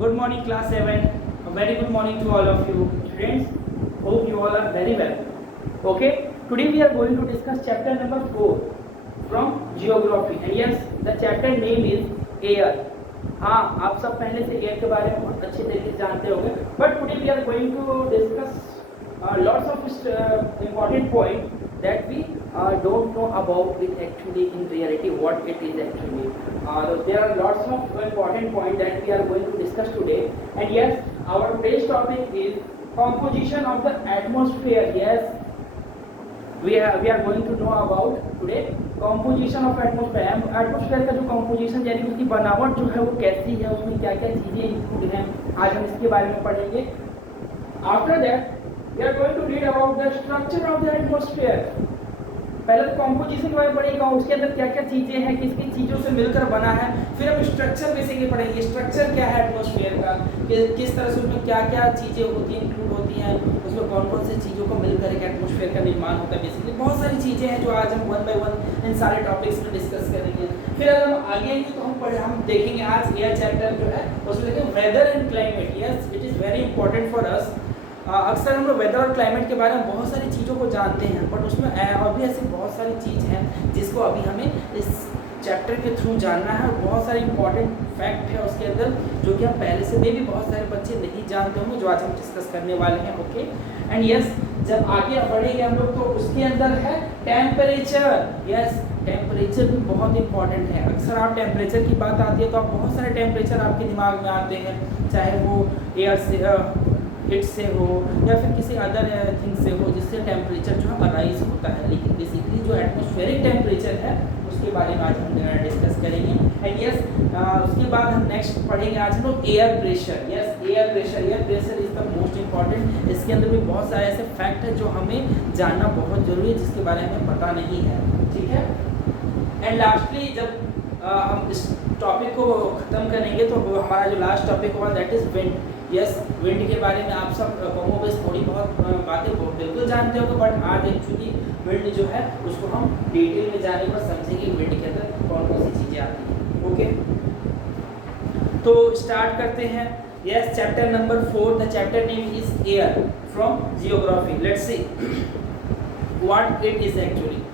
Good morning, class 7. A very good morning to all of you. Friends, hope you all are very well. Okay, today we are going to discuss chapter number 4 from geography. And yes, the chapter name is air. हाँ, आप सब पहले से air के बारे में बहुत अच्छे तरीके से जानते होंगे. But today we are going to discuss lots of important points that we don't know about it actually in reality, what it is actually. There are lots of important points that we are going to discuss today. And yes, our today's topic is composition of the atmosphere. Yes, we are going to know about today composition of atmosphere. Atmosphere का जो composition यानी कि उसकी बनावट जो है वो कैसी है, उसमें क्या क्या चीज़ें इंक्लूड हैं, आज हम इसके बारे में पढ़ेंगे. After that we are going to read about the structure of the atmosphere. पहले तो कॉम्पोजिशन के बारे में पढ़ेगा, उसके अंदर क्या क्या चीज़ें हैं, किस किस चीज़ों से मिलकर बना है. फिर हम स्ट्रक्चर बेसिकली पढ़ेंगे, स्ट्रक्चर क्या है एटमॉस्फेयर का, किस तरह से उसमें क्या क्या चीज़ें होती हैं, इंक्लूड होती हैं, उसमें कौन कौन सी चीज़ों को मिलकर एक एटमॉस्फेयर का निर्माण होता है. बेसिकली बहुत सारी चीज़ें हैं जो आज हम वन बाय वन इन सारे टॉपिक्स में डिस्कस करेंगे. फिर अगर हम आगे आएंगे तो हम देखेंगे आज एयर चैप्टर जो है उसमें देखेंगे weather and climate. Yes, it is very important for us. अक्सर हम लोग वेदर और क्लाइमेट के बारे में बहुत सारी चीज़ों को जानते हैं, बट उसमें और भी ऐसी बहुत सारी चीज़ हैं जिसको अभी हमें इस चैप्टर के थ्रू जानना है. और बहुत सारी इंपॉर्टेंट फैक्ट है उसके अंदर जो कि हम पहले से भी बहुत सारे बच्चे नहीं जानते होंगे, जो आज हम डिस्कस करने वाले हैं. ओके, एंड यस, जब आगे बढ़ेंगे हम लोग तो उसके अंदर है टेम्परेचर. यस, टेम्परेचर भी बहुत इंपॉर्टेंट है. अक्सर आप टेम्परेचर की बात आती है तो आप बहुत सारे टेम्परेचर आपके दिमाग में आते हैं, चाहे वो एयर से हिट से हो या फिर किसी अदर थिंग से हो जिससे टेम्परेचर जो है अराइज होता है. लेकिन बेसिकली जो एटमॉस्फेरिक टेम्परेचर है उसके बारे में आज हम डिस्कस करेंगे. एंड यस, उसके बाद हम नेक्स्ट पढ़ेंगे आज हम लोग air pressure. Yes, air pressure is the most important. इसके अंदर भी बहुत सारे ऐसे फैक्ट है जो हमें जानना बहुत जरूरी है, जिसके बारे में हमें पता नहीं है. ठीक है. एंड लास्टली जब हम इस टॉपिक को ख़त्म करेंगे तो हमारा जो लास्ट टॉपिक होगा that is wind. Yes, wind के बारे में आप सब कमोबेश थोड़ी बहुत बातें बिल्कुल जानते होंगे, बट आज एक्चुअली विंड जो है उसको हम डिटेल में जाने पर समझेंगे विंड के अंदर कौन कौन सी चीज़ें आती हैं. ओके, तो स्टार्ट करते हैं. Yes, chapter number 4, the chapter name is air from geography. Let's see what it is actually.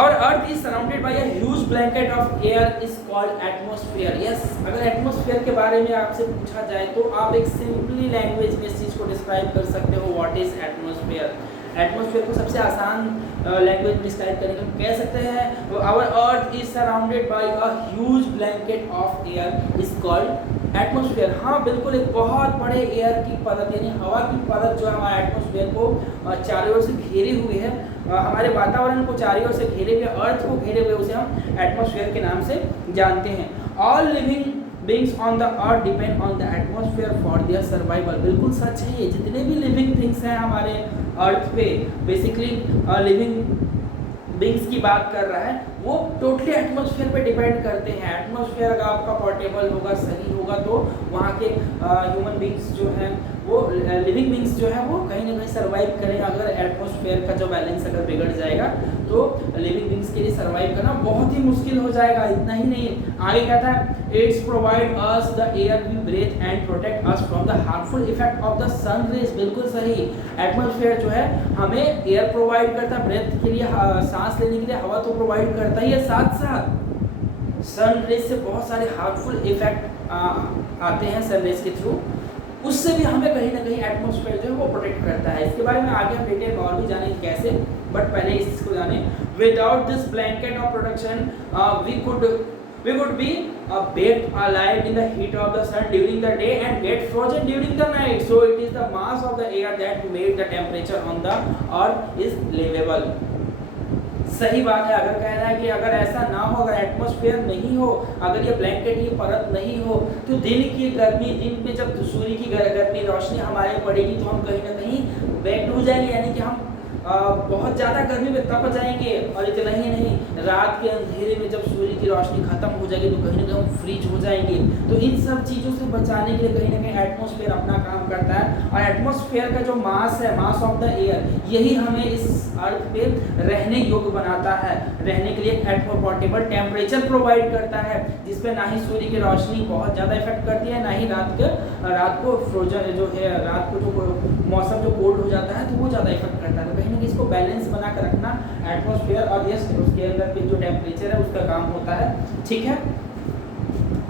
Our Earth is surrounded by a huge blanket of air is called atmosphere. Yes, अगर atmosphere के बारे में आपसे पूछा जाए तो आप एक सिंपली लैंग्वेज में इस चीज़ को डिस्क्राइब कर सकते हो. What is atmosphere. एटमॉस्फेयर को सबसे आसान लैंग्वेज में डिस्क्राइब करने का कह सकते हैं our earth is surrounded by a huge blanket of air is called atmosphere. हाँ, बिल्कुल एक बहुत बड़े एयर की परत यानी हवा की परत जो है हमारे एटमॉस्फेयर को चारों ओर से घेरे हुए है. हमारे वातावरण को चारों ओर से घेरे हुए, अर्थ को घेरे हुए उसे हम एटमॉस्फेयर के नाम से जानते हैं. All living beings on the earth depend on the atmosphere for their survival. बिल्कुल सच है ये. जितने भी लिविंग थिंग्स हैं हमारे अर्थ पे, बेसिकली लिविंग बींग्स की बात कर रहा है, वो टोटली एटमॉस्फेयर पे डिपेंड करते हैं. एटमॉस्फेयर अगर आपका पोर्टेबल होगा, सही होगा, तो वहाँ के ह्यूमन बींग्स जो हैं वो लिविंग बींग्स जो है वो कहीं ना कहीं सर्वाइव करेंगे. अगर एटमॉस्फेयर का जो बैलेंस अगर बिगड़ जाएगा तो लिविंग बींग्स के लिए सर्वाइव करना बहुत ही मुश्किल हो जाएगा. इतना ही नहीं, आगे कहता है it's provide us the air we breathe and protect us from the harmful effect of the sun rays. बिल्कुल सही. एटमॉस्फेयर जो है हमें एयर प्रोवाइड करता है, ब्रेथ के लिए, सांस लेने के लिए हवा तो प्रोवाइड करता ही है, साथ साथ सन रेज से बहुत सारे हार्मफुल इफेक्ट आते हैं सन रेज के थ्रू, उससे भी हमें कहीं ना कहीं एटमॉस्फेयर जो है वो प्रोटेक्ट करता है. इसके बारे में आगे हम डिटेल और भी जानेंगे कैसे, बट पहले इसको जाने. Without this blanket of protection we could be baked alive in the heat of the sun during the day and get frozen during the night. So it is the mass of the air that made the temperature on the earth is livable. सही बात है. अगर कहना है कि अगर ऐसा ना हो, अगर एटमॉस्फेयर नहीं हो, अगर ये ब्लैंकेट ये परत नहीं हो, तो दिन की गर्मी, दिन में जब सूर्य की गर्मी रोशनी हमारे पड़ेगी तो हम कहीं ना कहीं बेक्ड हो जाएंगे, यानी कि हम बहुत ज़्यादा गर्मी में तप जाएंगे, और इतना ही नहीं, रात के अंधेरे में जब सूर्य की रोशनी खत्म हो जाएगी तो कहीं ना कहीं हम फ्रीज हो जाएंगे। तो इन सब चीज़ों से बचाने के लिए कहीं ना कहीं एटमॉस्फेयर अपना काम करता है, और एटमॉस्फेयर का जो मास है, मास ऑफ द एयर, यही हमें इस अर्थ पे रहने योग्य बनाता है, रहने के लिए एक एटमॉस्फेरिक टेम्परेचर प्रोवाइड करता है, जिसपे ना ही सूर्य की रोशनी बहुत ज़्यादा इफेक्ट करती है, ना ही रात को फ्रोजन जो है, रात को जो मौसम जो कोल्ड हो जाता है तो वो ज़्यादा इफेक्ट करता है। तो कहीं ना कहीं इसको बैलेंस बना कर रखना एटमॉस्फेयर और यस उसके अंदर के जो टेम्परेचर है उसका काम होता है। ठीक है,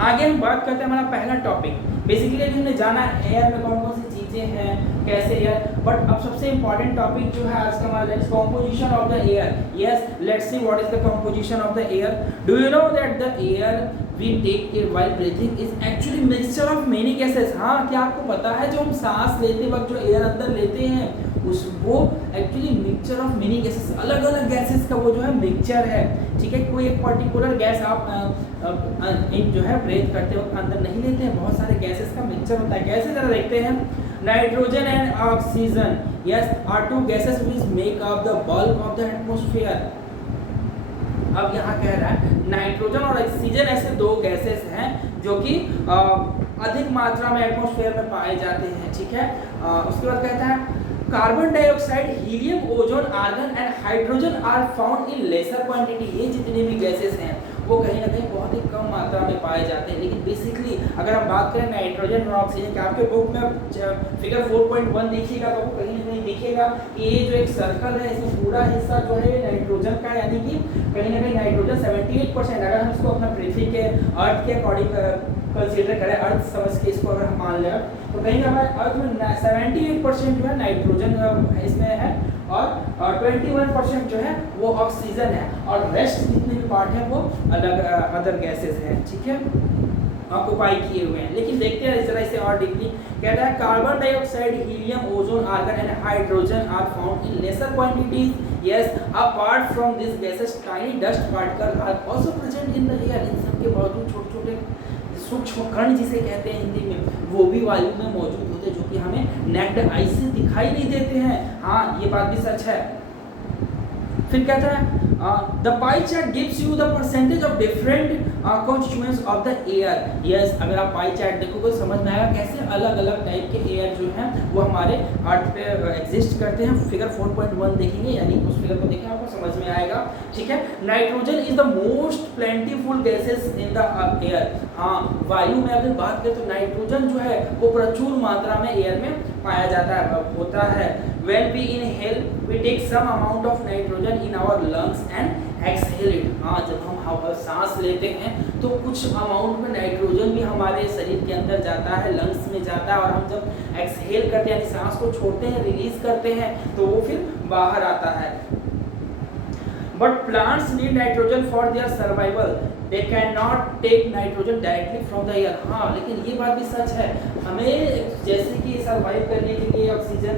आगे हम बात करते हैं हमारा पहला टॉपिक। बेसिकली हमने जाना एयर में कौन कौन सी चीज़ें हैं, कैसे एयर, बट अब सबसे इंपॉर्टेंट टॉपिक जो है आज का हमारा is composition of the air. Yes, let's see what is the composition of the air. Do you know that the air we take it while breathing is actually mixture of many gases। हाँ, क्या आपको पता है जो हम सांस लेते वक्त जो एयर अंदर लेते हैं उस वो actually mixture of many gases, अलग अलग गैसेस का वो जो है मिक्सचर है। ठीक है, कोई एक पर्टिकुलर गैस आप जो है ब्रेथ करते वक्त अंदर नहीं लेते हैं, बहुत सारे गैसेस का मिक्सचर होता है। कैसे जरा देखते हैं, nitrogen and oxygen yes are two gases which make up the bulk of the atmosphere. अब यहाँ कह रहा है नाइट्रोजन और ऑक्सीजन ऐसे दो गैसेस हैं जो कि अधिक मात्रा में एटमॉस्फेयर में पाए जाते हैं। ठीक है, उसके बाद कहता है carbon dioxide, helium, ozone, argon and hydrogen are found in lesser quantity. ये जितने भी गैसेस हैं वो कहीं ना कहीं बहुत ही कम मात्रा में पाए जाते हैं। लेकिन बेसिकली अगर हम बात करें नाइट्रोजन और ऑक्सीजन की, आपके बुक में फिगर 4.1 देखिएगा तो आपको कहीं ना कहीं दिखेगा कि ये जो एक सर्कल है इसमें पूरा हिस्सा जो है नाइट्रोजन का, यानी कि कहीं ना कहीं नाइट्रोजन 78%। अगर हम इसको अपना पृथ्वी के अर्थ के अकॉर्डिंग कंसीडर करें, अर्थ समझ के इसको अगर हम मान लें तो कहीं हमारे अर्थ में 78% जो है नाइट्रोजन इसमें है, और 21% जो है वो ऑक्सीजन है, और रेस्ट जितने भी पार्ट है वो अलग अदर गैसेस हैं। ठीक है, ऑक्यूपाई किए हुए हैं। लेकिन देखते हैं जरा इसे और डीपली। कहता है carbon dioxide, helium, ozone, argon and hydrogen are found in lesser quantities. Yes, apart from this gases tiny dust particle are also present in the air. इन सब के बावजूद छोटे छोटे सूक्ष्म कण जिसे कहते हैं हिंदी में, वो भी वायु में मौजूद होते हैं, जो कि हमें नेक्ड आई से दिखाई नहीं देते हैं। हाँ, ये बात भी सच है। फिर कहता है the pie chart gives you the percentage of different constituents of the air. Yes, अगर आप पाई चार्ट देखोगे तो समझ में आएगा कैसे अलग अलग टाइप के एयर जो हैं वो हमारे अर्थ पे एग्जिस्ट करते हैं। फिगर 4.1 देखेंगे, यानी उस फिगर को देखें आपको समझ में आएगा। ठीक है, nitrogen is the most plentiful gases in the air. हाँ, वायु में अगर बात करें तो नाइट्रोजन जो है वो प्रचुर मात्रा में एयर में पाया जाता है, होता है। When we inhale, we take some amount of nitrogen in our lungs and exhale it। हाँ, जब हम हवा सांस लेते हैं तो कुछ अमाउंट में नाइट्रोजन भी हमारे शरीर के अंदर जाता है, लंग्स में जाता है, और हम जब एक्सहेल करते हैं यानी सांस को छोड़ते हैं, रिलीज करते हैं, तो वो फिर बाहर आता है। But plants need nitrogen for their survival. They cannot take nitrogen directly from the air। हाँ, लेकिन ये बात भी सच है, हमें जैसे कि सर्वाइव करने के लिए ऑक्सीजन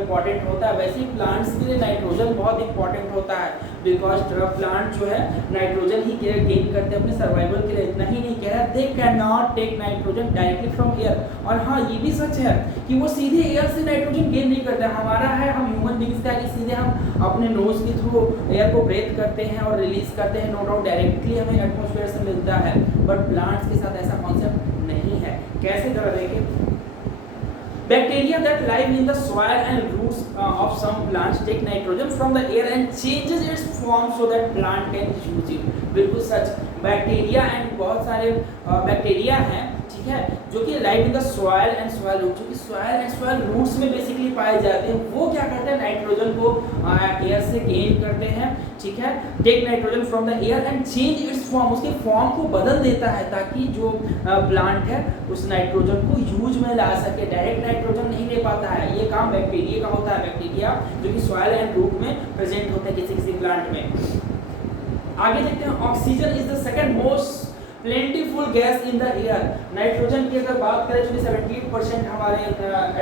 इम्पॉर्टेंट होता है, वैसे ही प्लांट्स के लिए नाइट्रोजन बहुत इम्पॉर्टेंट होता है, बिकॉज प्लांट जो है नाइट्रोजन ही गेन करते हैं अपने सर्वाइवल के लिए। इतना ही नहीं कह रहा, they can not take nitrogen directly from air. और हाँ, ये भी सच है कि वो सीधे एयर से नाइट्रोजन गेन नहीं करते। हमारा है, हम ह्यूमन बींग्स का कि सीधे हम अपने नोज के थ्रू एयर को ब्रेथ करते हैं और रिलीज करते हैं, नो डाउट डायरेक्टली हमें एटमॉस्फेयर से मिलता है, बट प्लांट्स के साथ ऐसा कॉन्सेप्ट नहीं है। कैसे जरा देखिए, bacteria that live in the soil and roots of some plants take nitrogen from the air and changes its form so that plant can use it। बिल्कुल सच, बैक्टीरिया एंड बहुत सारे बैक्टीरिया हैं, ठीक है, जो कि live in the soil and soil root, जो कि सॉइल एंड सॉइल रूट्स में बेसिकली पाए जाते हैं। वो क्या करते हैं, नाइट्रोजन को एयर से गेन करते हैं। ठीक है, take nitrogen from the air and change its form, उसके फॉर्म को बदल देता है ताकि जो प्लांट है उस नाइट्रोजन को यूज में ला सके। डायरेक्ट नाइट्रोजन नहीं ले पाता है, ये काम बैक्टीरिया का होता है। बैक्टीरिया जो कि सॉइल एंड रूट में प्रेजेंट होते हैं किसी किसी प्लांट में। आगे देखते हैं, oxygen is the second most plentiful gas in the air. Nitrogen की अगर बात करें जो 78% हमारे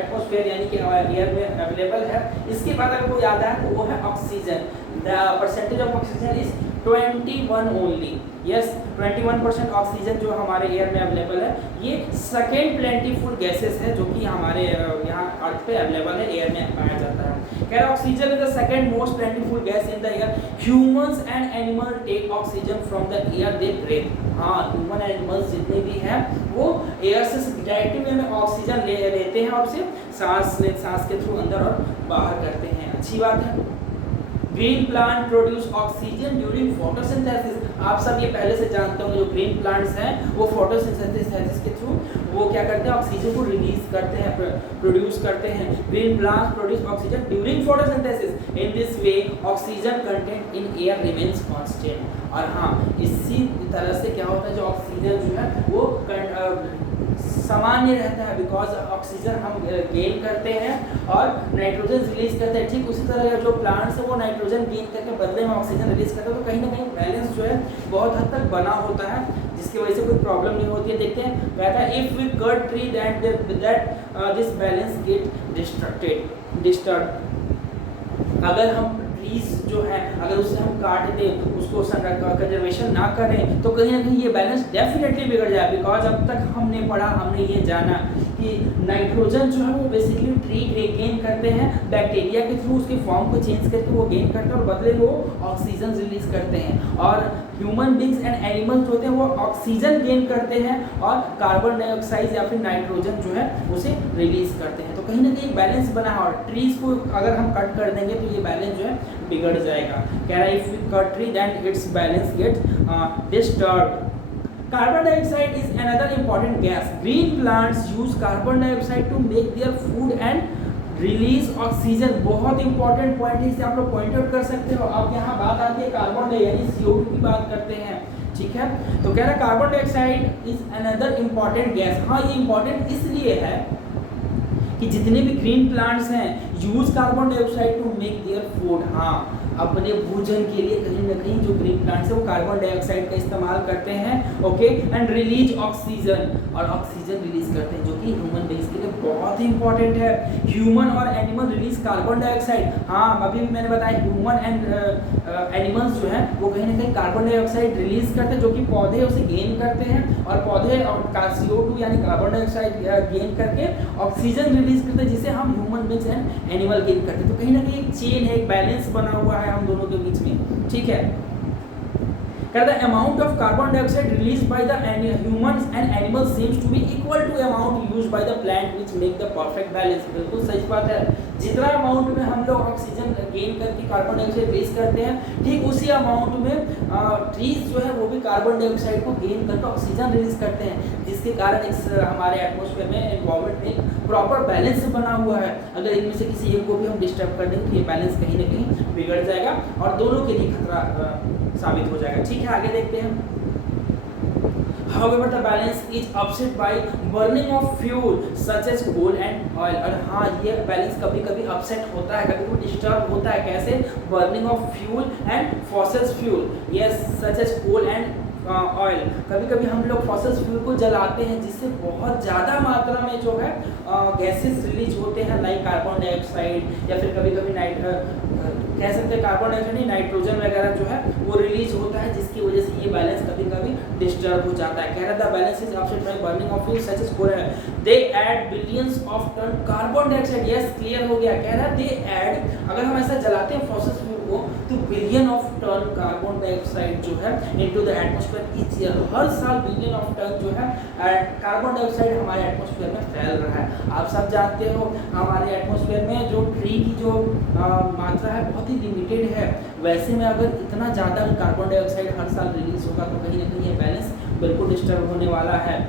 एटमॉस्फेयर यानी कि एयर में अवेलेबल है, इसके बाद अगर वो याद है तो वो है oxygen. The percentage of oxygen is 21 only, yes 21% oxygen जो हमारे एयर में अवेलेबल है, ये सेकेंड प्लेंटीफुल गैसेस है जो कि हमारे यहाँ अर्थ पे अवेलेबल है, एयर में पाया जाता है। कह रहा oxygen is the second most plentiful gas in the air. Humans and animal take oxygen from the air they breathe. हाँ, ह्यूमन एनिमल्स जितने भी हैं वो एयर से डायरेक्टली वे में ऑक्सीजन लेते हैं और उसे सांस के थ्रू अंदर और बाहर करते हैं। अच्छी बात है। Green plant produce oxygen during photosynthesis. आप सब ये पहले से जानते होंगे, जो ग्रीन प्लांट्स हैं वो फोटोसिंथेसिस के थ्रू वो क्या करते हैं, ऑक्सीजन को रिलीज करते हैं, प्रोड्यूस करते हैं। Green plants produce oxygen during photosynthesis. In this way oxygen content in air remains constant. और हाँ, इसी तरह से क्या होता है, जो ऑक्सीजन जो है वो सामान्य रहता है, बिकॉज ऑक्सीजन हम गेन करते हैं और नाइट्रोजन रिलीज करते हैं। ठीक उसी तरह जो प्लांट्स है वो नाइट्रोजन गेन करके बदले में ऑक्सीजन रिलीज करते हैं। तो कहीं ना कहीं बैलेंस जो है बहुत हद तक बना होता है, जिसकी वजह से कोई प्रॉब्लम नहीं होती है। देखते हैं, कहता है if we cut tree that this balance get disturb. अगर हम ट्रीज जो है अगर उससे हम काट दें, उसको कंजर्वेशन ना करें, तो कहीं ना कहीं ये बैलेंस डेफिनेटली बिगड़ जाए। बिकॉज अब तक हमने पढ़ा, हमने ये जाना कि नाइट्रोजन जो है वो बेसिकली ट्री गेन करते हैं बैक्टीरिया के थ्रू, उसके फॉर्म को चेंज करके वो गेन करते हैं और बदले में वो ऑक्सीजन रिलीज करते हैं। और ह्यूमन बींग्स एंड एनिमल्स होते हैं वो ऑक्सीजन गेन करते हैं और कार्बन डाइऑक्साइड या फिर नाइट्रोजन जो है उसे रिलीज करते हैं। तो कहीं ना कहीं बैलेंस बना है, और ट्रीज को अगर हम कट कर देंगे तो ये बैलेंस जो है बिगड़ जाएगा। कह रहा है if we cut tree then its balance get disturbed. Carbon dioxide is another important gas. Green plants use carbon dioxide to make their food and release oxygen. बहुत इंपॉर्टेंट पॉइंट है, इसे आप लोग पॉइंट आउट कर सकते हो। अब यहाँ बात आती है कार्बन डाइऑक्साइड यानी CO2 की बात करते हैं, ठीक है। तो कह रहा है carbon dioxide is another important gas. हाँ, ये इंपॉर्टेंट इसलिए है कि जितने भी ग्रीन प्लांट्स हैं use carbon dioxide to make their food. हाँ, अपने भोजन के लिए कहीं ना कहीं जो ग्रीन प्लांट्स है वो कार्बन डाइऑक्साइड का इस्तेमाल करते हैं, ओके, एंड रिलीज ऑक्सीजन, और ऑक्सीजन रिलीज करते हैं जो कि ह्यूमन बींग्स के लिए बहुत ही इंपॉर्टेंट है। ह्यूमन और एनिमल रिलीज कार्बन डाइऑक्साइड। हाँ, अभी भी मैंने बताया ह्यूमन एंड एनिमल्स जो है वो कहीं ना कहीं कार्बन डाइऑक्साइड रिलीज करते हैं, जो कि पौधे उसे गेन करते हैं, और पौधे और CO2 यानी कार्बन डाइऑक्साइड गेन करके ऑक्सीजन रिलीज करते हैं, जिसे हम human beings and animal gain करते हैं। तो कहीं ना कहीं एक चेन है, एक बैलेंस बना हुआ है हम दोनों के बीच में, ठीक है। कहता है amount of carbon dioxide release by the humans and animals seems to be equal to amount used by the plant which make the perfect balance. बिल्कुल सही बात है, जितना अमाउंट में हम लोग ऑक्सीजन गेन करके कार्बन डाइऑक्साइड रिलीज करते हैं, ठीक उसी अमाउंट में ट्रीज जो है वो भी कार्बन डाइऑक्साइड को गेन करके ऑक्सीजन रिलीज करते हैं, जिसके कारण इस हमारे एटमॉस्फेयर में एनवायरनमेंट में प्रॉपर बैलेंस बना हुआ है। अगर इनमें से किसी एक को भी हम डिस्टर्ब कर देंगे तो ये बैलेंस कहीं ना कहीं बिगड़ जाएगा और दोनों के लिए खतरा साबित हो जाएगा। ठीक है, आगे देखते हैं। However, the balance is upset by burning of fuel such as coal and oil। और हाँ, ये बैलेंस कभी कभी अपसेट होता है, कभी कभी डिस्टर्ब होता है। कैसे? Burning of fuel and fossil fuel, yes, such as coal and oil. कभी कभी हम लोग फॉसिल फ्यूल को जलाते हैं, जिससे बहुत ज़्यादा मात्रा में जो है गैसेस रिलीज होते हैं, लाइक कार्बन डाइऑक्साइड या फिर कभी कभी कह सकते हैं कार्बन डाइऑक्साइड नहीं, नाइट्रोजन वगैरह जो है वो रिलीज होता है, जिसकी वजह से ये बैलेंस कभी कभी डिस्टर्ब हो जाता है। कह रहा था balance is upset by burning of fuel such as coal and they add billions of ton carbon dioxide. Yes, clear हो गया। कह रहा है दे ऐड, अगर हम ऐसा जलाते हैं फॉसिल फ्यूल को, तो billion of ton carbon dioxide जो है into the atmosphere each year. हर साल बिलियन ऑफ टन जो है कार्बन डाइऑक्साइड हमारे एटमॉस्फेयर में फैल रहा है। आप सब जानते हो हमारे एटमॉस्फेयर में जो ट्री की जो मात्रा है बहुत ही लिमिटेड है। वैसे में अगर इतना ज़्यादा कार्बन डाइऑक्साइड हर साल रिलीज होगा तो कहीं ना कहीं ये बैलेंस बिल्कुल डिस्टर्ब होने वाला है।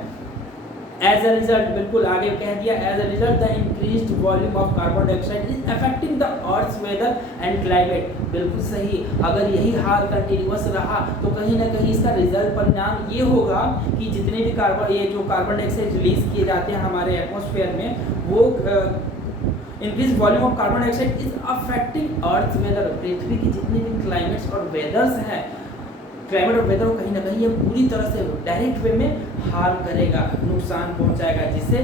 एज अ रिजल्ट, बिल्कुल आगे कह दिया, as a result the increased volume of carbon dioxide is affecting the earth's weather and climate. बिल्कुल सही, अगर यही हाल कंटिन्यूअस रहा तो कहीं ना कहीं इसका रिजल्ट परिणाम ये होगा कि जितने भी कार्बन डाइऑक्साइड रिलीज किए जाते हैं हमारे एटमॉस्फेयर में, वो increase volume of carbon dioxide is affecting earth weather. पृथ्वी की जितने भी क्लाइमेट्स और वेदर्स हैं, क्लाइमेट और वेदर को कहीं ना कहीं ये पूरी तरह से डायरेक्ट वे में हार्म करेगा, नुकसान पहुंचाएगा, जिससे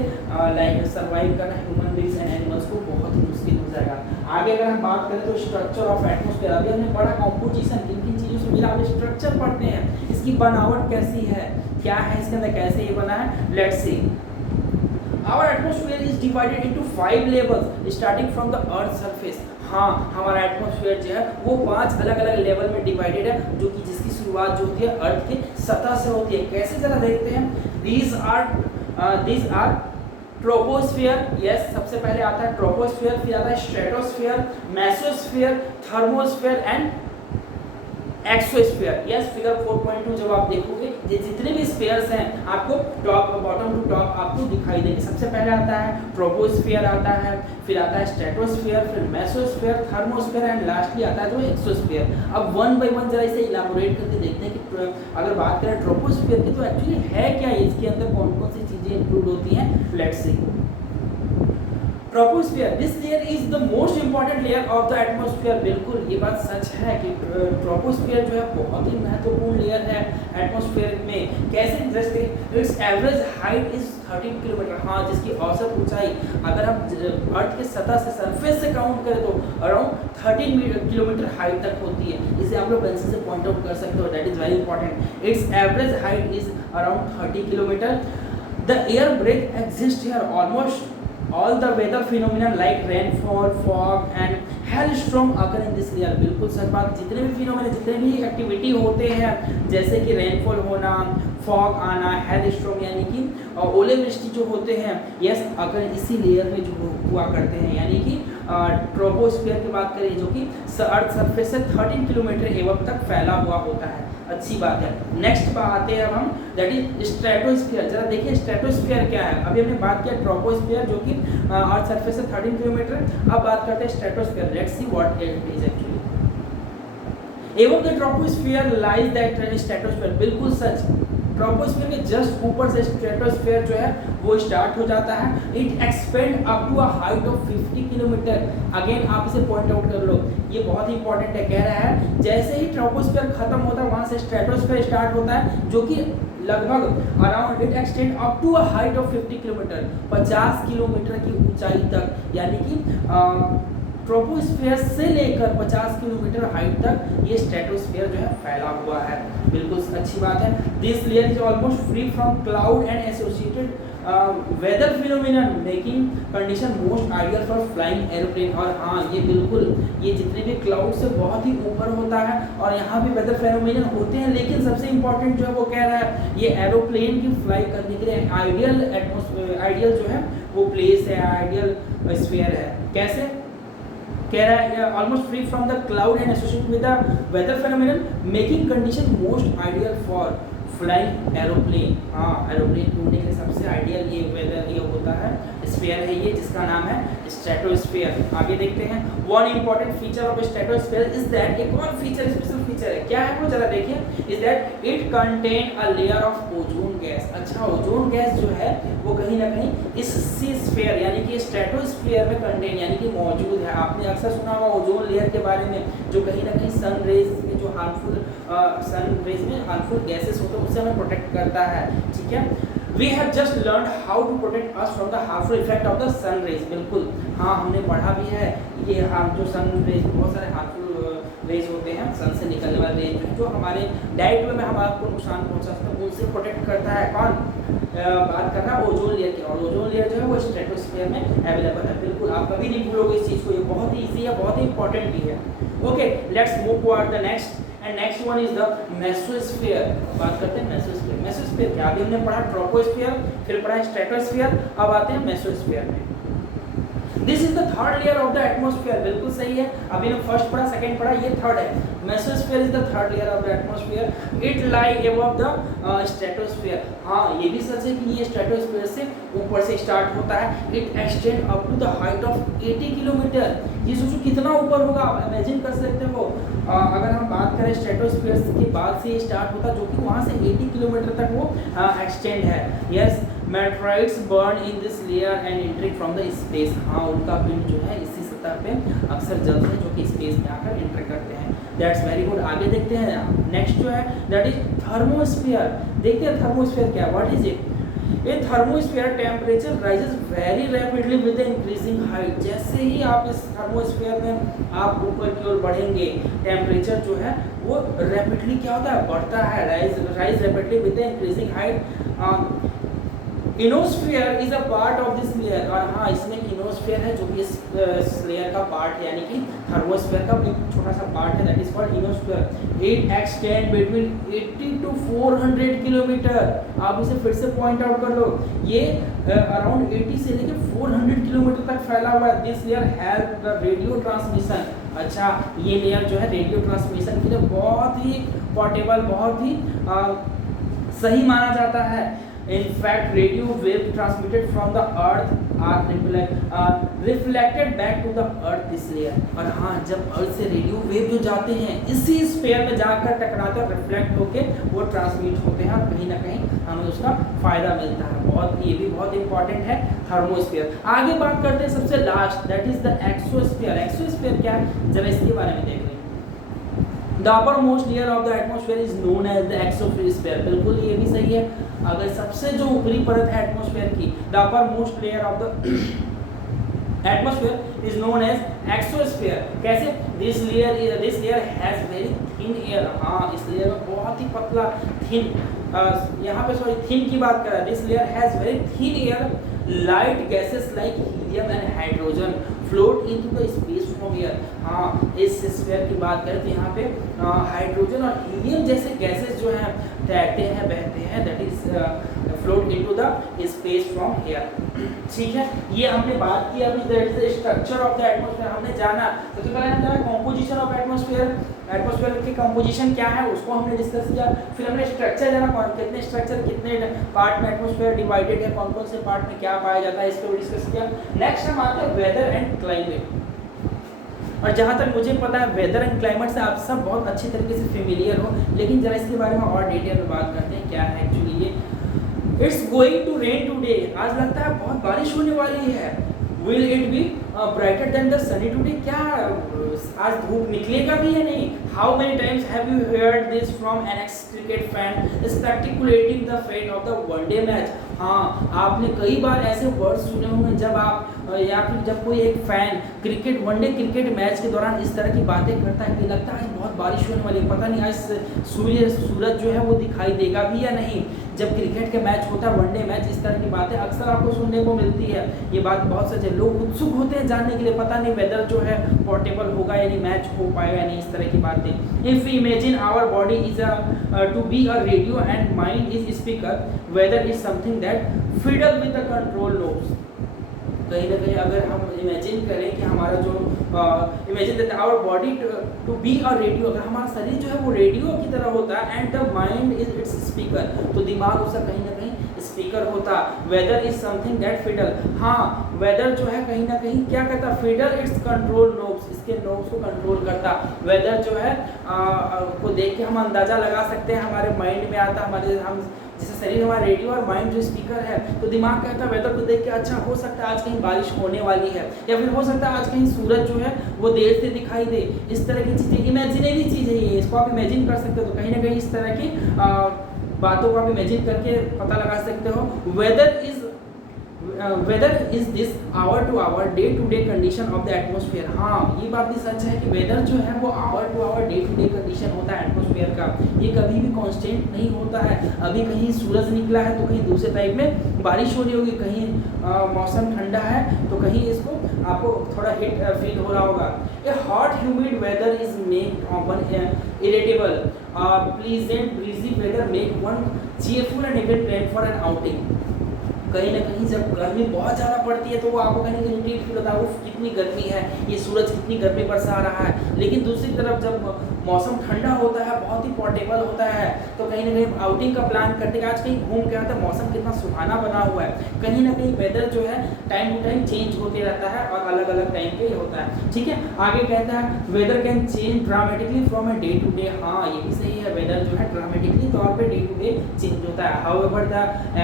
लाइफ सर्वाइव करना ह्यूमन बींग्स एंड एनिमल्स को बहुत ही मुश्किल हो जाएगा। आगे अगर हम बात करें तो स्ट्रक्चर ऑफ एटमॉस्फेयर, अभी हमने पढ़ा कंपोजिशन, किन किन चीज़ों से मिला, आप स्ट्रक्चर पढ़ते हैं, इसकी बनावट कैसी है, क्या है इसके अंदर, कैसे ये बना है। Let's see, our atmosphere is divided into 5 levels starting from the earth surface. हाँ, हमारा एटमॉस्फेयर जो है वो 5 अलग अलग लेवल में डिवाइडेड है, जो कि जिसकी शुरुआत जो होती है अर्थ के सतह से होती है। कैसे जरा देखते हैं। these are ट्रोपोस्फियर, यस, सबसे पहले आता है ट्रोपोस्फियर, फिर आता है stratosphere, mesosphere, thermosphere and exosphere. Yes, figure 4.2 जब आप देखोगे ये जितने भी स्फीयर्स हैं आपको टॉप बॉटम टू टॉप आपको दिखाई देंगे। सबसे पहले आता है ट्रोपोस्फियर आता है, फिर आता है स्ट्रेटोस्फियर, फिर मेसोस्फियर, थर्मोस्फियर एंड लास्टली आता है जो एक्सोस्फियर। अब वन बाय वन जरा इसे इलाबोरेट करके देखते हैं कि अगर बात करें ट्रोपोस्फियर की तो एक्चुअली है क्या, इसके अंदर कौन कौन सी चीजें इंक्लूड होती हैं। Let's see. Troposphere, this layer is the most important layer of the atmosphere. बिल्कुल ये बात सच है कि ट्रोपोस्फियर जो है बहुत ही महत्वपूर्ण लेयर है एटमॉस्फेयर में। कैसे, जैसे it's average height is 13 kilometre. हाँ, जिसकी औसत ऊंचाई अगर हम अर्थ के सतह से सरफेस से काउंट करें तो अराउंड 13 किलोमीटर हाइट तक होती है। इसे आप लोग पेंसिल से पॉइंट आउट कर सकते हो, that is very important. It's average height is around 30 kilometre. The air brake exist here almost all the weather phenomena like rainfall, fog and hailstorm occur in this layer। बिल्कुल सच बात, जितने भी phenomena, जितने भी activity होते हैं जैसे कि रेनफॉल होना, फॉग आना, हेलस्टॉर्म यानी कि ओले वृष्टि जो होते हैं, यस, अगर इसी लेयर में जो हुआ करते हैं, यानी कि ट्रोपोस्फियर की बात करें जो कि अर्थ सरफेस से 13 किलोमीटर एवं तक फैला हुआ होता है। अच्छी बात है। नेक्स्ट बात आते हैं अब हम, दैट इज स्ट्रेटोस्फियर। जरा देखिए स्ट्रेटोस्फियर क्या है। अभी हमने बात किया ट्रोपोस्फियर जो कि अर्थ सरफेस से 13 किलोमीटर। अब बात करते हैं stratosphere. Let's see what it is actually. Above the troposphere lies that stratosphere. बिल्कुल सच, ट्रोपोस्फियर के जस्ट ऊपर से स्ट्रेटोस्फियर जो है वो स्टार्ट हो जाता है। It expand up to a height of 50 kilometre. Again आप इसे पॉइंट आउट कर लो, ये बहुत ही इंपॉर्टेंट है। कह रहा है जैसे ही ट्रोपोस्फियर खत्म होता है वहां से स्ट्रेटोस्फियर स्टार्ट होता है, जो कि लगभग around it extend up to a height of 50 kilometre, 50 kilometre की ऊंचाई तक। यानी कि ट्रोपोस्फियर से लेकर 50 किलोमीटर हाइट तक ये स्ट्रेटोस्फियर जो है फैला हुआ है। बिल्कुल अच्छी बात है। This layer is almost free from cloud and associated weather phenomena making condition most ideal for flying aeroplane. और हाँ, ये बिल्कुल ये जितने भी क्लाउड से बहुत ही ऊपर होता है और यहाँ भी वेदर फिनोमिना होते हैं, लेकिन सबसे इंपॉर्टेंट जो है वो कह रहा है ये एरोप्लेन की फ्लाई करने के लिए आइडियल एटमॉस्फेयर, आइडियल जो है वो प्लेस है, आइडियल स्फीयर है। कैसे कह रहा है almost free from the cloud and associated with the weather phenomenon making condition most ideal for flying aeroplane. हाँ, एरोप्लेन उड़ने के लिए सबसे आइडियल ये वेदर ये होता है, स्फीयर है ये, जिसका नाम है स्ट्रेटोस्फीयर। आगे देखते हैं। One important feature of stratosphere is that, एक और फीचर, स्पेशल फीचर है, क्या है वो जरा देखिए। Is that it contain a layer of ozone gas. अच्छा, ओजोन गैस जो है वो कहीं ना कहीं इस स्फीयर यानी कि स्ट्रेटोस्फीयर में कंटेन यानी कि मौजूद है। आपने अक्सर सुना होगा ओजोन लेयर के बारे में, जो कहीं ना कहीं सन रेज में जो हार्मफुल गैसेस होते हैं उससे हमें प्रोटेक्ट करता है। ठीक है, we have just learn how to protect us from the harmful effect of the sun rays. बिल्कुल हाँ, हमने पढ़ा भी है ये जो सन रेज, बहुत सारे हार्मफुल रेज होते हैं, सन से निकलने वाले रेज जो हमारे डायरेक्ट वे में हम आपको नुकसान पहुंचा सकते हैं, उनसे प्रोटेक्ट करता है। कौन बात कर रहा है? ओजोन लेयर की। और ओजोन लेयर जो है वो स्ट्रेटोस्फीयर में अवेलेबल है। बिल्कुल आप कभी नहीं भूलोगे इस चीज़ को, ये बहुत ही ईजी है, बहुत ही इंपॉर्टेंट भी है। Okay, let's move toward the next and next one is the mesosphere. बात करते हैं मेसोस्फीयर। मेसोस्फीयर क्या, अभी हमने पढ़ा ट्रोपोस्फीयर, फिर पढ़ा स्ट्रेटोस्फीयर, अब आते हैं मेसोस्फीयर में। This is the third layer of the atmosphere. बिल्कुल सही है, अभी हमने फर्स्ट पढ़ा, सेकंड पढ़ा, ये थर्ड है। Mesosphere is the third layer of the atmosphere. It lie above the stratosphere. हाँ, ये भी सच है कि ये स्ट्रेटोस्फीयर से ऊपर से स्टार्ट होता है। It extend up to the height of 80 kilometre. ये सोचो कितना ऊपर होगा, आप इमेजिन कर सकते हो। अगर हम बात करें स्ट्रेटोस्फीयर के बाद से स्टार्ट होता, जो कि वहाँ से 80 किलोमीटर तक वो एक्सटेंड है। Yes, meteorites burn in this layer and entering from the space. हाँ, उनका पिंड जो है इसी सतह पे अक्सर जलते हैं, जो कि स्पेस में आकर एंटर करते हैं। That's very good. आगे देखते हैं नेक्स्ट जो है दैट इज थर्मोस्फीयर। देखते हैं थर्मोस्फीयर क्या है, what is it. A thermosphere temperature rises very rapidly with the increasing height. जैसे ही आप इस थर्मोस्फीयर में आप ऊपर की ओर बढ़ेंगे, टेम्परेचर जो है वो रैपिडली क्या होता है, बढ़ता है, rise rapidly with the increasing height. Ionosphere is a part of this layer, और हाँ इसमें इनोस्फीयर है जो कि इस लेयर का पार्ट है, यानी कि थर्मोस्फीयर का एक छोटा सा पार्ट है, that is called ionosphere. It extend between 80 to 400 kilometre. आप इसे फिर से पॉइंट आउट कर लो, ये अराउंड 80 से लेकर 400 किलोमीटर तक फैला हुआ है। This layer help the radio transmission. अच्छा, ये लेयर जो है रेडियो ट्रांसमिशन के लिए बहुत ही पोर्टेबल, बहुत ही सही माना जाता है। In fact, radio wave transmitted from the earth are reflected back to the earth this layer। और हाँ, जब अर्थ से रेडियो वेव जो जाते हैं इसी स्फीयर में जाकर टकराते और रिफ्लेक्ट होके वो ट्रांसमिट होते हैं, और कहीं ना कहीं हमें उसका फायदा मिलता है। बहुत, ये भी बहुत इंपॉर्टेंट है थर्मोस्फीयर। आगे बात करते हैं सबसे last, that is the exosphere. Exosphere क्या है, जरा इसके बारे में देख लें। The uppermost layer of the atmosphere is known as the exosphere। बिल्कुल ये भी सही है। अगर सबसे जो ऊपरी परत है एटमॉस्फेयर की, the uppermost layer of the atmosphere is known as exosphere। कैसे? This layer has very thin air। हाँ, इस लेयर में बहुत ही पतला thin, यहाँ पे सॉरी थिन की बात कर रहा है। This layer has very thin air, light gases like helium and hydrogen float into the space from air। हाँ, इस स्फीयर की बात करें तो यहाँ पे हाइड्रोजन और हीलियम जैसे गैसेस जो हैं तैरते हैं, बहते हैं, that is float into the space from air. ठीक है, ये हमने बात की। अभी that is the structure of the atmosphere हमने जाना। तो पहले हमने जाना कंपोजिशन ऑफ एटमॉस्फेयर, एटमॉस्फेयर की कंपोजिशन क्या है उसको हमने डिस्कस किया। फिर हमने स्ट्रक्चर जाना, कितने स्ट्रक्चर, कितने पार्ट में एटमॉस्फेयर डिवाइडेड है, कौन कौन से पार्ट में क्या पाया जाता है, इसको डिस्कस किया। नेक्स्ट हम आते हैं वेदर एंड क्लाइमेट। और जहाँ तक मुझे पता है वेदर एंड क्लाइमेट से आप सब बहुत अच्छी तरीके से फेमिलियर हो, लेकिन जरा इसके बारे में और डिटेल में बात करते हैं क्या है एक्चुअली ये। It's going to rain today. आज लगता है बहुत बारिश होने वाली है। Will it be brighter than the sunny today. क्या आज धूप निकलेगा भी या नहीं? How many times have you heard this from an ex cricket fan speculating the fate of the one day match. हाँ, आपने कई बार ऐसे वर्ड्स सुने होंगे जब आप या फिर जब कोई एक fan cricket one day cricket match के दौरान इस तरह की बातें करता है कि लगता है बहुत बारिश होने वाली है, पता नहीं आज सूरज जो है वो दिखाई देगा भी या नहीं। जब क्रिकेट के मैच होता है, वनडे मैच, इस तरह की बातें अक्सर आपको सुनने को मिलती है। ये बात बहुत सच है। लोग उत्सुक होते हैं जानने के लिए, पता नहीं वेदर जो है पोर्टेबल होगा या नहीं, मैच हो पाएगा या नहीं, इस तरह की बातें। If we imagine our body is to be a radio and mind is speaker, weather is something that fiddle with the control knobs. कहीं ना कहीं अगर हम इमेजिन करें कि हमारा जो imagine that our body to be a radio, अगर हमारा शरीर जो है वो रेडियो की तरह होता है, and the mind is its speaker, तो दिमाग उसका कहीं ना कहीं स्पीकर होता। Weather is something that fiddle. हाँ, वेदर जो है कहीं ना कहीं क्या करता, फिडल इट्स कंट्रोल नोब्स, इसके नोब्स को कंट्रोल करता। वेदर जो है को देख के हम अंदाजा लगा सकते हैं, हमारे माइंड में आता, हमारे हम जैसे शरीर हमारा रेडियो और माइंड जो स्पीकर है, तो दिमाग कहता है वेदर को देख के अच्छा हो सकता है आज कहीं बारिश होने वाली है, या फिर हो सकता है आज कहीं सूरज जो है वो देर से दिखाई दे। इस तरह की चीज़ें इमेजिनरी चीज़ है ये, इसको आप इमेजिन कर सकते हो। तो कहीं ना कहीं इस तरह की बातों को आप इमेजिन करके पता लगा सकते हो। Weather is this hour to hour day to day condition of the atmosphere. हाँ, ये बात भी सच है कि वेदर जो है वो hour to hour day to day condition होता है एटमोस्फेयर का। ये कभी भी कांस्टेंट नहीं होता है। अभी कहीं सूरज निकला है तो कहीं दूसरे टाइप में बारिश हो रही होगी, कहीं मौसम ठंडा है तो कहीं इसको आपको थोड़ा हिट फील हो रहा होगा। A hot humid weather is make one irritable, pleasant breezy weather make one cheerful and even plan for an outing. कहीं ना कहीं जब गर्मी बहुत ज़्यादा पड़ती है तो वो आपको कहीं ना कहीं इरिटेट फील होता है, वो कितनी गर्मी है, ये सूरज कितनी गर्मी बरसा रहा है। लेकिन दूसरी तरफ जब मौसम ठंडा होता है, बहुत ही पोर्टेबल होता है, तो कहीं ना कहीं आउटिंग का प्लान करते हैं, आज कहीं घूम के आता है, मौसम कितना सुहाना बना हुआ है। कहीं ना कहीं वेदर जो है टाइम टू टाइम चेंज होते रहता है और अलग अलग टाइम पे होता है। ठीक है, आगे कहता है weather can change dramatically from a day to day. हाँ, ये भी सही है, वेदर जो है ड्रामेटिकली तौर पे डे टू डे चेंज होता है। However the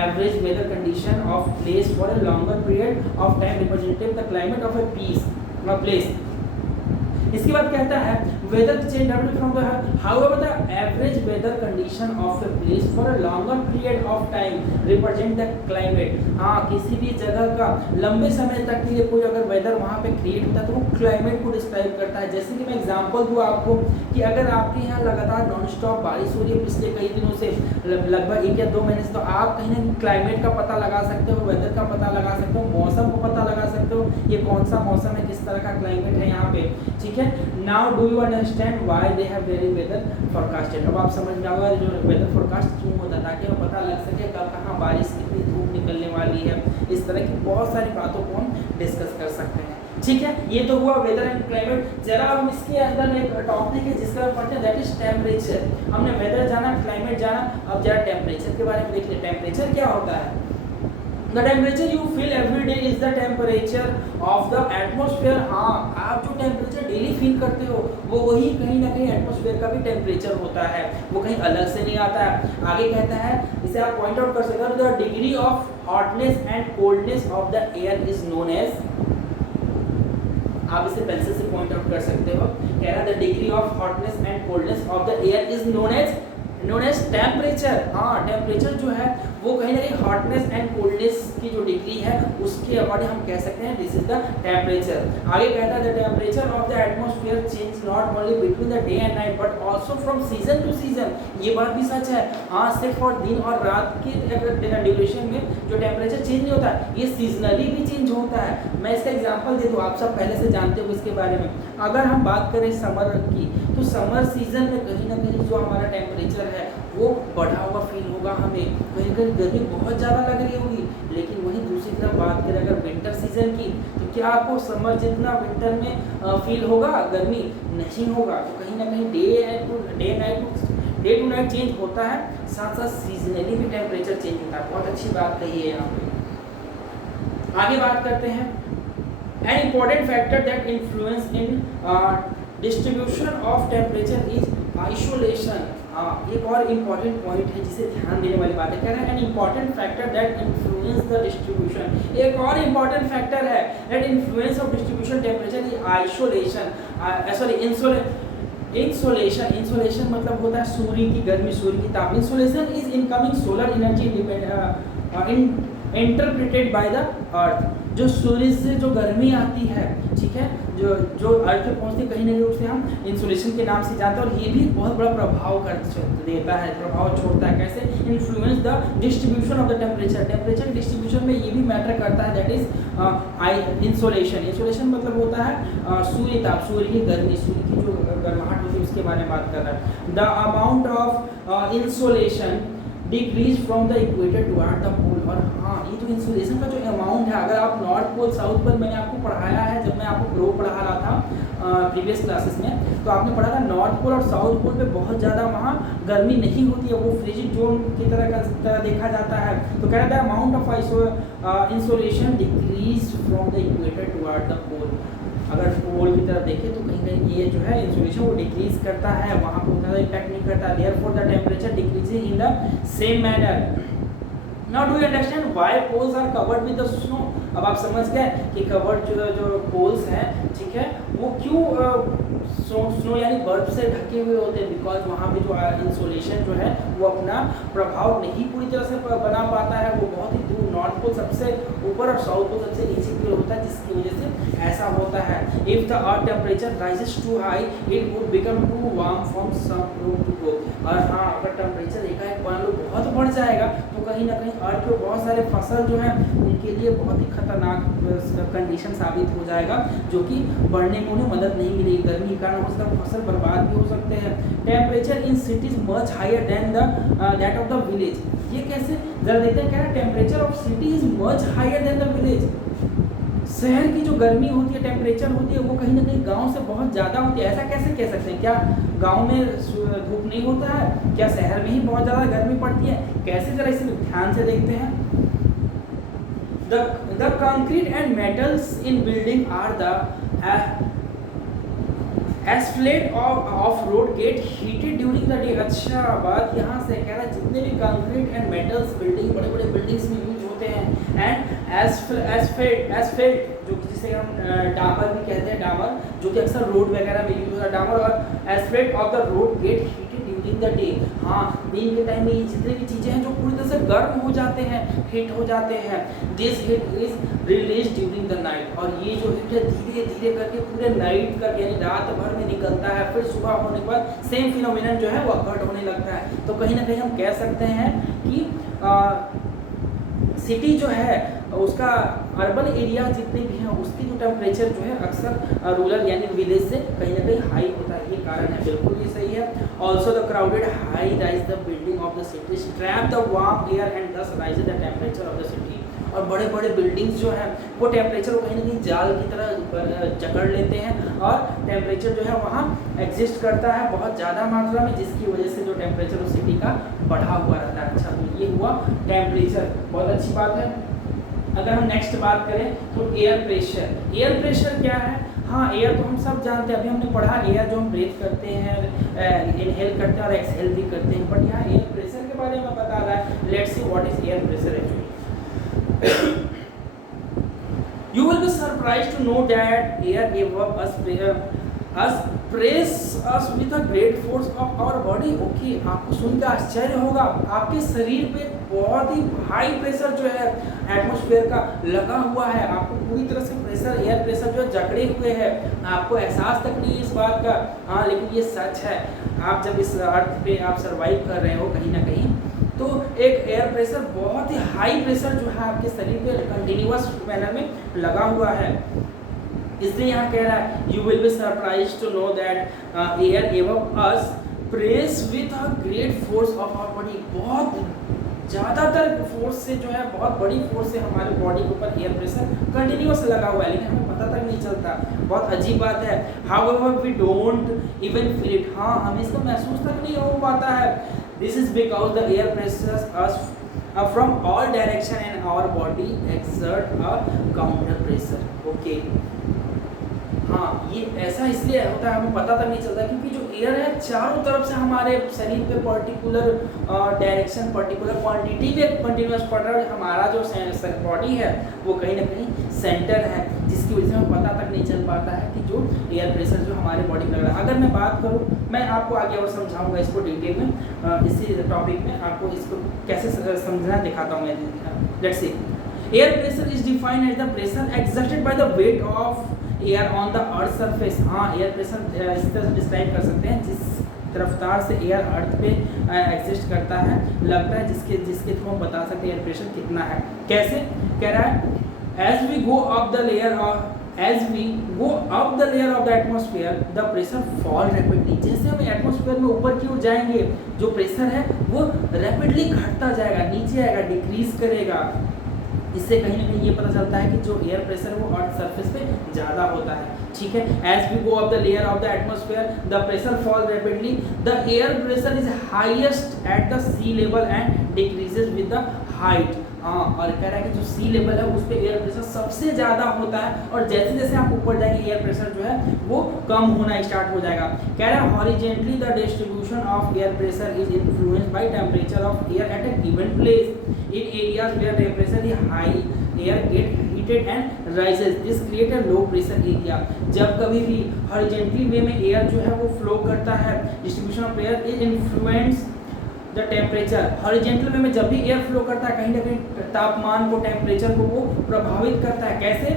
average weather condition of place for a longer period of time representative the climate of a place. इसके बाद कहता है weather change from the however the average weather condition of a place for a longer period of time represent the climate. हाँ, किसी भी जगह का लंबे समय तक के लिए कोई अगर वेदर वहाँ पे क्रिएट होता है तो वो क्लाइमेट को डिस्क्राइब करता है। जैसे कि मैं एग्जांपल दूँ आपको कि अगर आपके यहाँ लगातार नॉन स्टॉप बारिश हो रही है पिछले कई दिनों से, लगभग 1 या 2 महीने से, तो आप कहीं ना कहीं क्लाइमेट का पता लगा सकते हो, वेदर का पता लगा सकते हो, मौसम को पता लगा सकते हो, ये कौन सा मौसम है, किस तरह का क्लाइमेट है यहाँ पे। ठीक है, now do you understand why they have very weather forecasted. अब आप समझ में आएगा जो वेदर फोरकास्ट क्यों होता है, ताकि हमें पता लग सके कब कहाँ बारिश, कितनी धूप निकलने वाली है। इस तरह की बहुत सारी बातों को हम डिस्कस कर सकते हैं। ठीक है, ये तो हुआ वेदर एंड क्लाइमेट। जरा हम इसके अंदर एक टॉपिक है जिसका हम पढ़ते हैं, दैट इज टेम्परेचर। हमने वेदर जाना, क्लाइमेट जाना, अब जरा टेम्परेचर के बारे में देख ले। टेम्परेचर क्या होता है? The temperature you feel every day is the temperature of the atmosphere। हाँ, आप जो टेम्परेचर डेली फील करते हो वो वही कहीं ना कहीं एटमॉस्फेयर का भी टेम्परेचर होता है, वो कहीं अलग से नहीं आता है। आगे कहता है, इसे आप पॉइंट आउट कर सकते हो, the degree of hotness and coldness of the air is known as. आप इसे पेंसिल से पॉइंट आउट कर सकते हो। कह रहा है the degree of hotness and coldness of the air is known as temperature. हाँ, टेम्परेचर जो है वो कहीं ना कहीं हॉटनेस एंड कोल्डनेस की जो डिग्री है उसके अकॉर्डिंग हम कह सकते हैं दिस इज द टेम्परेचर। आगे कहता है the temperature of the atmosphere change not only between the day and night but also from season two season. ये बात भी सच है। हाँ, सिर्फ और दिन और रात के ड्यूरेशन में जो टेम्परेचर चेंज नहीं होता है, ये सीजनली भी चेंज होता है। मैं इसका एग्जांपल दे दूँ, आप सब पहले से जानते हो इसके बारे में। अगर हम बात करें समर की, तो समर सीजन में कहीं ना कहीं जो हमारा टेम्परेचर है वो बढ़ा हुआ फील होगा, हमें कहीं कहीं गर्मी बहुत ज़्यादा लग रही होगी। लेकिन वहीं दूसरी तरफ बात करें अगर विंटर सीजन की, तो क्या आपको समर जितना विंटर में फील होगा? गर्मी नहीं होगा। तो कहीं ना कहीं डे टू नाइट चेंज होता है, साथ साथ सीजनली भी टेम्परेचर चेंज होता है। बहुत अच्छी बात कही है यहाँ पे। आगे बात करते हैं, an important factor that influence in distribution of temperature is isolation. हाँ, एक और इम्पॉर्टेंट पॉइंट है जिसे ध्यान देने वाली बात है। कह रहा है an important factor that influence the distribution. एक और इम्पॉर्टेंट फैक्टर है that influence of distribution temperature is isolation, sorry insolation. Insolation मतलब होता है सूर्य की गर्मी, सूर्य की ताप। Insolation is incoming solar energy interpreted by the earth. जो सूर्य से जो गर्मी आती है, ठीक है, जो अर्थ पे पहुंचती कहीं ना कहीं उसे हम इंसुलेशन के नाम से जानते हैं। और ये भी बहुत बड़ा प्रभाव देता है, प्रभाव छोड़ता है। कैसे? Influence the distribution of the temperature. Temperature distribution में ये भी मैटर करता है, दैट इज इंसोलेशन। इंसोलेशन मतलब होता है सूर्य ताप, सूर्य की गर्मी, सूर्य की जो गर्माहट होती है उसके बारे में बात कर रहा है। The amount of insolation decrease from the equator toward the pole. और हाँ, ये जो इंसुलेशन का जो अमाउंट है, अगर आप नॉर्थ पोल साउथ पोल, मैंने आपको पढ़ाया है जब मैं आपको ग्रो पढ़ा रहा था प्रीवियस क्लासेस में, तो आपने पढ़ा था नॉर्थ पोल और साउथ पोल पे बहुत ज़्यादा वहाँ गर्मी नहीं होती है, वो फ्रिजिड जोन की तरह देखा जाता है। तो कह रहा था amount of insulation decrease from the equator toward the pole. अगर पोल की तरफ देखें तो कहीं कहीं ये जो है इंसुलेशन वो डिक्रीज करता है, वहाँ पर उतना इफेक्ट नहीं करता। Therefore the temperature decreasing in the same manner. Now do you understand why poles are covered with the snow? अब आप समझ गए कि कवर्ड जो पोल्स हैं, ठीक है, वो क्यों स्नो यानी बर्फ से ढके हुए होते हैं। बिकॉज वहाँ पे जो इंसुलेशन जो है वो अपना प्रभाव नहीं पूरी तरह से बना पाता है, वो बहुत ही दूर, नॉर्थ पोल सबसे ऊपर और साउथ पोल सबसे नीचे की ओर होता है, जिसकी वजह से ऐसा होता है। If the earth temperature rises to high it would become too warm from some to go. और हाँ, अगर टेम्परेचर एकाएक मान लो बहुत बढ़ जाएगा तो कहीं ना कहीं अर्थ पे बहुत सारे फसल जो हैं उनके लिए बहुत ही खतरनाक कंडीशन साबित हो जाएगा, जो कि बढ़ने में उन्हें मदद नहीं मिलेगी। गर्मी के कारण हो सकता है फसल बर्बाद भी हो सकते हैं। Temperature in cities much higher than that of the village. ये कैसे? जरा देखते हैं। क्या है? Temperature of city is much higher than the village. शहर की जो गर्मी होती है, टेम्परेचर होती है, वो कहीं ना कहीं गांव से बहुत ज़्यादा होती है। ऐसा कैसे कह सकते हैं? क्या गांव में धूप नहीं होता है? क्या शहर में ही बहुत ज़्यादा गर्मी पड़ती है? कैसे? जरा इसे ध्यान से देखते हैं। The concrete and metals in building are the asphalt of road get heated during the day। अच्छा, बात यहाँ से कह रहा है जितने भी कंक्रीट एंड मेटल्स बिल्डिंग, बड़े बड़े बिल्डिंग्स में यूज होते हैं, एंड एसफेल्ट जो जिसे हम डामर भी कहते हैं, डामर जो कि अक्सर रोड वगैरह में यूज होता है, डामर और asphalt of the road get heated during the day. हाँ, दिन के टाइम में ये जितनी भी चीज़ें हैं जो पूरी तरह से गर्म हो जाते हैं, हीट हो जाते हैं, this heat is release during the night, और ये जो हीट है धीरे धीरे करके पूरे नाइट का यानी रात भर में निकलता है, फिर सुबह होने के बाद सेम फिनोमिनन जो है वो अकर्ड होने लगता है। तो कहीं ना कहीं हम कह सकते हैं कि सिटी जो है उसका अर्बन एरिया जितने भी हैं उसकी जो टेम्परेचर जो है अक्सर रूरल यानी विलेज से कहीं ना कहीं हाई होता है, ये कारण है, बिल्कुल ये सही है। Also the crowded high rise the building of the city trap the warm air and thus rise the temperature of the city, और बड़े बड़े बिल्डिंग्स जो हैं वो टेम्परेचर को कहीं ना कहीं जाल की तरह जकड़ लेते हैं और टेम्परेचर जो है वहाँ एग्जिस्ट करता है बहुत ज़्यादा मात्रा में, जिसकी वजह से जो टेम्परेचर उस सिटी का बढ़ा हुआ रहता है। अच्छा, तो ये हुआ टेम्परेचर, बहुत अच्छी बात है। अगर हम नेक्स्ट बात करें तो एयर प्रेशर। एयर प्रेशर क्या है? हाँ, एयर तो हम सब जानते हैं, अभी हमने पढ़ा एयर जो हम ब्रीथ करते हैं, इनहेल करते हैं और एक्सहेल भी करते हैं, बट यहाँ एयर प्रेशर के बारे में बता रहा है। Let's see what is air pressure actually. You will be surprised to know that air above us press us with a great force of our body. Okay, आपको सुनकर आश्चर्य होगा, आपके शरीर पे बहुत ही हाई प्रेशर जो है एटमॉस्फेयर का लगा हुआ है, आपको पूरी तरह से प्रेशर, एयर प्रेशर जो है जकड़े हुए हैं, आपको एहसास तक नहीं है इस बात का। हाँ, लेकिन ये सच है, आप जब इस अर्थ पे आप सर्वाइव कर रहे हो कहीं ना कहीं, तो एक एयर प्रेशर बहुत ही हाई प्रेशर जो है आपके शरीर पे कंटिन्यूअस मैनर में लगा हुआ है। इसलिए यहाँ कह रहा है you will be surprise to know that air above us press with a great force of our body, बहुत ज़्यादातर फोर्स से जो है, बहुत बड़ी फोर्स से हमारे बॉडी के ऊपर एयर प्रेशर कंटिन्यूअस लगा हुआ है, लेकिन हमें पता तक नहीं चलता। बहुत अजीब बात है। However we don't even feel it, हाँ, हमें इसका महसूस तक नहीं हो पाता है। This is because the air presses us from all direction and our body exert a counter pressure. Okay. हाँ, ये ऐसा इसलिए होता है, हमें पता तक नहीं चलता, क्योंकि जो एयर है चारों तरफ से हमारे शरीर पे पर्टिकुलर डायरेक्शन, पर्टिकुलर क्वांटिटी में कंटिन्यूअस पड़ रहा है। हमारा जो बॉडी है वो कहीं ना कहीं सेंटर है, जिसकी वजह से हमें पता तक नहीं चल पाता है कि जो एयर प्रेशर जो हमारे बॉडी में लग रहा है। अगर मैं बात करूँ, मैं आपको आगे और समझाऊंगा इसको डिटेल में, इसी टॉपिक में आपको इसको कैसे समझना दिखाता हूँ मैं। Let's see, air pressure is defined as the pressure exerted by the weight of air on the earth surface. हाँ, एयर प्रेशर इस तरह से डिस्क्राइब कर सकते हैं, जिस रफ्तार से एयर अर्थ पे एग्जिस्ट करता है, लगता है, जिसके थ्रू हम बता सकते हैं एयर प्रेशर कितना है। कैसे कह रहा है? As we go up the layer of the atmosphere, the pressure fall rapidly. जैसे हम एटमॉस्फेयर में ऊपर की ओर जाएंगे, जो प्रेशर है वो रैपिडली घटता जाएगा, नीचे आएगा, डिक्रीज करेगा। इससे कहीं ना कहीं ये पता चलता है कि जो एयर प्रेशर है वो अर्थ सरफेस पे ज़्यादा होता है। ठीक है, as we go up the layer of the atmosphere the pressure fall rapidly, the air pressure is highest at the sea level and decreases with the height. हाँ, और कह रहा है कि जो सी लेवल है उस पर एयर प्रेशर सबसे ज़्यादा होता है, और जैसे जैसे आप ऊपर जाएंगे एयर प्रेशर जो है वो कम होना स्टार्ट हो जाएगा। कह रहा है horizontally the distribution of air pressure is influenced by temperature of air at a given place. In areas where temperature is high air get heated and rises, this create a low pressure area. जब कभी भी horizontally वे में air जो है वो flow करता है, distribution of air is influence the temperature. Horizontal way में जब भी एयर फ्लो करता है, कहीं ना कहीं तापमान को, टेम्परेचर को वो प्रभावित करता है। कैसे?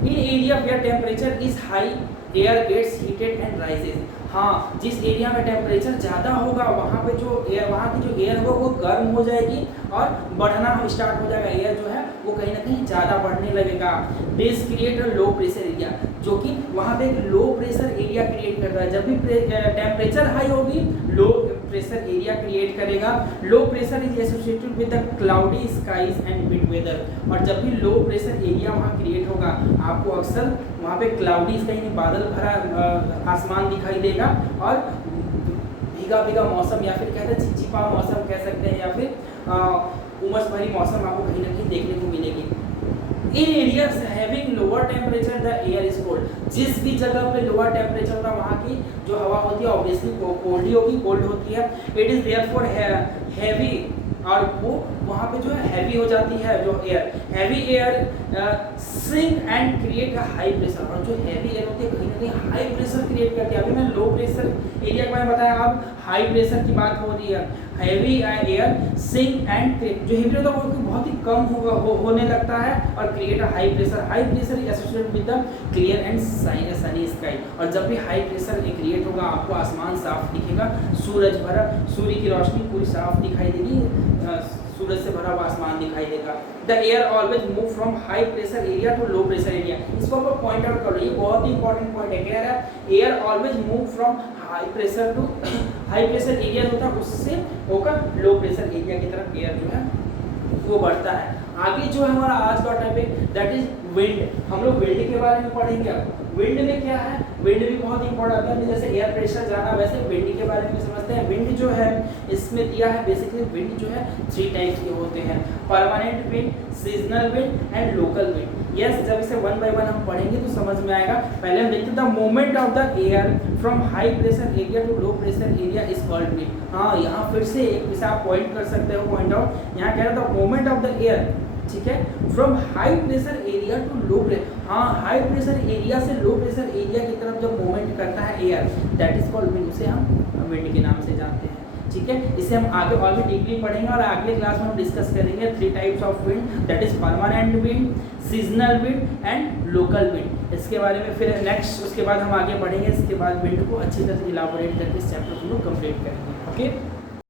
In area where temperature is high air gets heated and rises. हाँ, जिस एरिया में टेम्परेचर ज़्यादा होगा वहाँ पे जो एयर, वहाँ की जो एयर होगा वो गर्म हो जाएगी और बढ़ना स्टार्ट हो जाएगा। एयर जो है वो कहीं ना कहीं ज़्यादा बढ़ने लगेगा। This create a low pressure area, जो कि वहाँ पे एक लो प्रेशर एरिया क्रिएट करता है। जब भी टेम्परेचर हाई होगी, लो प्रेशर एरिया क्रिएट करेगा। Low pressure is associated with the cloudy skies and with weather. और जब भी लो प्रेशर एरिया वहाँ क्रिएट होगा, आपको अक्सर वहाँ पे क्लाउडी, कहीं बादल भरा आसमान दिखाई देगा, और भीगा भीगा मौसम, या फिर कहते हैं चिपचिपा मौसम कह सकते हैं, या फिर उमस भरी मौसम आपको कहीं ना कहीं देखने को मिलेगी। In areas having lower temperature the air is cold. जिस भी जगह पे लोअर टेम्परेचर होगा वहाँ की जो हवा होती है ऑब्वियसली कोल्ड ही होगी, कोल्ड होती है। इट इज देयरफॉर हैवी, और वो वहाँ पे जो है हैवी हो जाती है जो air, heavy air sink and create a high pressure. और जो हैवी एयर होती है कहीं ना कहीं हाई प्रेशर क्रिएट करती है। अभी मैं लो प्रेशर एरिया के बारे में बताया, अब हाई प्रेशर की बात हो रही है। Heavy air sink and create, जो हैवी होता है वो बहुत ही कम होने लगता है और create a high pressure. High pressure associated with the clear and Sunny sky. और जब भी हाई प्रेशर क्रिएट होगा आपको आसमान साफ दिखेगा, सूरज भरा, सूर्य की रोशनी पूरी साफ दिखाई देगी, सूरज से भरा हुआ आसमान दिखाई देगा। The air always move from high pressure area to low pressure area. इसको आप पॉइंट आउट करो, ये बहुत ही इंपॉर्टेंट पॉइंट है। कह रहा है air always move from high pressure to high pressure area होता है, उससे होकर लो प्रेशर एरिया की तरफ एयर जो है वो बढ़ता है। आगे जो है हमारा आज का टॉपिक दैट इज विंड। हम लोग विंड के बारे में पढ़ेंगे। अब विंड में क्या है, विंड भी बहुत इंपॉर्टेंट है। जैसे एयर प्रेशर जाना वैसे विंड के बारे में समझते हैं। विंड जो है इसमें दिया है बेसिकली विंड जो है 3 टाइप्स के होते हैं, permanent wind, seasonal wind and local wind. Yes, जब इसे वन बाय वन हम पढ़ेंगे तो समझ में आएगा। पहले हम देखते हैं the movement of the air from high pressure area to low pressure area is called wind. हाँ, यहाँ फिर से एक विषय आप पॉइंट कर सकते हो, पॉइंट आउट। यहाँ कह रहा था मूवमेंट ऑफ द एयर, ठीक है, from high pressure area to low pressure. हाँ, हाई प्रेशर एरिया से लो प्रेशर एरिया की तरफ जब मूवमेंट करता है air, that is called wind. उसे हम विंड के नाम से जानते हैं, ठीक है। इसे हम आगे और भी डीपली पढ़ेंगे और अगले क्लास में हम डिस्कस करेंगे 3 types of wind, that is permanent wind, seasonal wind and local wind. इसके बारे में फिर नेक्स्ट उसके बाद हम आगे बढ़ेंगे। इसके बाद विंड को अच्छी तरह से इलाबोरेट करके इस चैप्टर को कंप्लीट करेंगे। ओके।